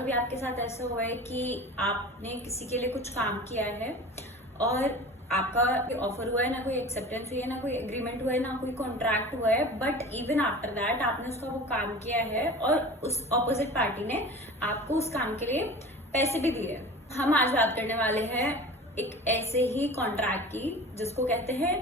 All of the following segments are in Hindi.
कभी आपके साथ ऐसा हुआ है कि आपने किसी के लिए कुछ काम किया है और आपका ऑफर हुआ है, ना कोई एक्सेप्टेंस हुई है, ना कोई एग्रीमेंट हुआ है, ना कोई कॉन्ट्रैक्ट हुआ है, बट इवन आफ्टर दैट आपने उसका वो काम किया है और उस ऑपोजिट पार्टी ने आपको उस काम के लिए पैसे भी दिए। हम आज बात करने वाले हैं एक ऐसे ही कॉन्ट्रैक्ट की जिसको कहते हैं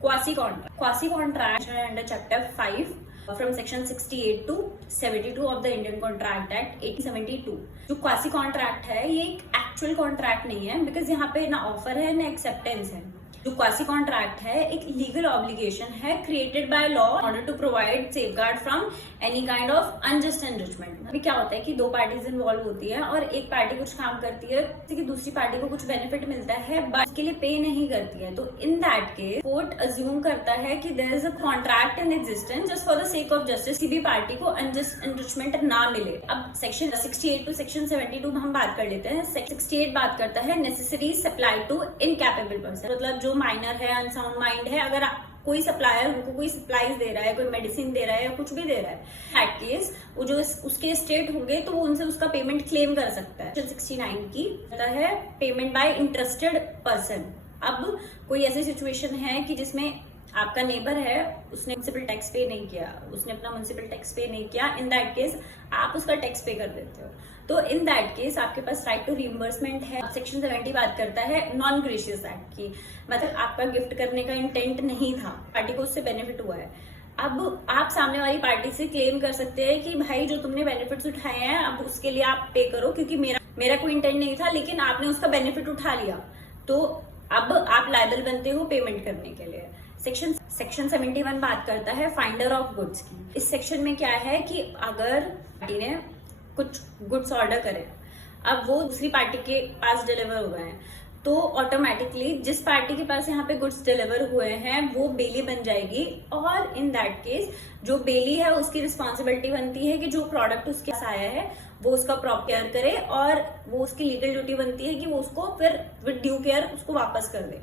quasi contract. Quasi contract under chapter 5 from section 68 to 72 of the Indian contract act 1872। जो क्वासी कॉन्ट्रैक्ट है ये एक एक्चुअल कॉन्ट्रैक्ट नहीं है, बिकॉज यहाँ पे ना ऑफर है ना एक्सेप्टेंस है। जो क्वासी कॉन्ट्रैक्ट है एक लीगल ऑब्लिगेशन है created by law in order to provide safeguard from any kind of unjust enrichment. अभी क्या होता है कि दो पार्टीज इन्वॉल्व होती है और एक पार्टी कुछ काम करती है कि दूसरी पार्टी को कुछ बेनिफिट मिलता है बट उसके लिए पे नहीं करती है। तो in that case court assume करता है कि there is a contract in existence just for the sake of justice, किसी भी पार्टी को अनजस्ट एनरिचमेंट ना मिले। अब सेक्शन 68 टू सेक्शन 72 हम बात कर लेते हैं। 68 बात करता है necessary supply to incapable person, मतलब जो माइनर है, अनसाउंड माइंड है, अगर कोई सप्लायर उनको कोई सप्लाईज दे रहा है, कोई मेडिसिन दे रहा है या कुछ भी दे रहा है, दैट केस वो जो उसके स्टेट होंगे तो वो उनसे उसका पेमेंट क्लेम कर सकता है। 69 की कहता है पेमेंट बाय इंटरेस्टेड पर्सन। अब कोई ऐसी सिचुएशन है कि जिसमें आपका नेबर है, उसने म्युनिसिपल टैक्स पे नहीं किया, उसने अपना म्युनिसिपल टैक्स पे नहीं किया, इन दैट केस आप उसका टैक्स पे कर देते हो, तो इन दैट केस आपके पास राइट टू रिइंबर्समेंट है। सेक्शन 70 बात करता है नॉन ग्रेशियस एक्ट की, मतलब आपका गिफ्ट करने का इंटेंट नहीं था, पार्टी को उससे बेनिफिट हुआ है। अब आप सामने वाली पार्टी से क्लेम कर सकते हैं कि भाई जो तुमने बेनिफिट्स उठाए हैं अब उसके लिए आप पे करो, क्योंकि मेरा कोई इंटेंट नहीं था लेकिन आपने उसका बेनिफिट उठा लिया, तो अब आप लायबल बनते हो पेमेंट करने के लिए। सेक्शन 71 बात करता है फाइंडर ऑफ गुड्स की। इस सेक्शन में क्या है कि अगर पार्टी ने कुछ गुड्स ऑर्डर करे, अब वो दूसरी पार्टी के पास डिलीवर हुए हैं, तो ऑटोमेटिकली जिस पार्टी के पास यहाँ पे गुड्स डिलीवर हुए हैं वो बेली बन जाएगी, और इन दैट केस जो बेली है उसकी रिस्पॉन्सिबिलिटी बनती है कि जो प्रोडक्ट उसके पास आया है वो उसका प्रॉपर केयर करे, और वो उसकी लीगल ड्यूटी बनती है कि वो उसको फिर विद ड्यू केयर उसको वापस कर दे।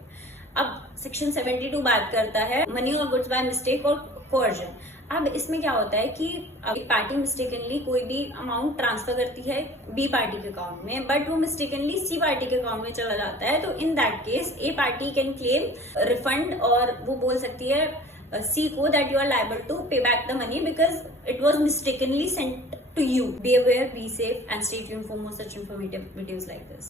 अब सेक्शन 72 बात करता है मनी और गुड्स बाय मिस्टेक और कोर्जन। अब इसमें क्या होता है कि एक पार्टी मिस्टेकनली कोई भी अमाउंट ट्रांसफर करती है बी पार्टी के अकाउंट में, बट वो मिस्टेकनली सी पार्टी के अकाउंट में चला जाता है, तो in that case A party can claim refund, और वो बोल सकती है सी को that you are liable to pay back the money because it was mistakenly sent to you. Be aware, be safe, and stay tuned for more such informative videos like this.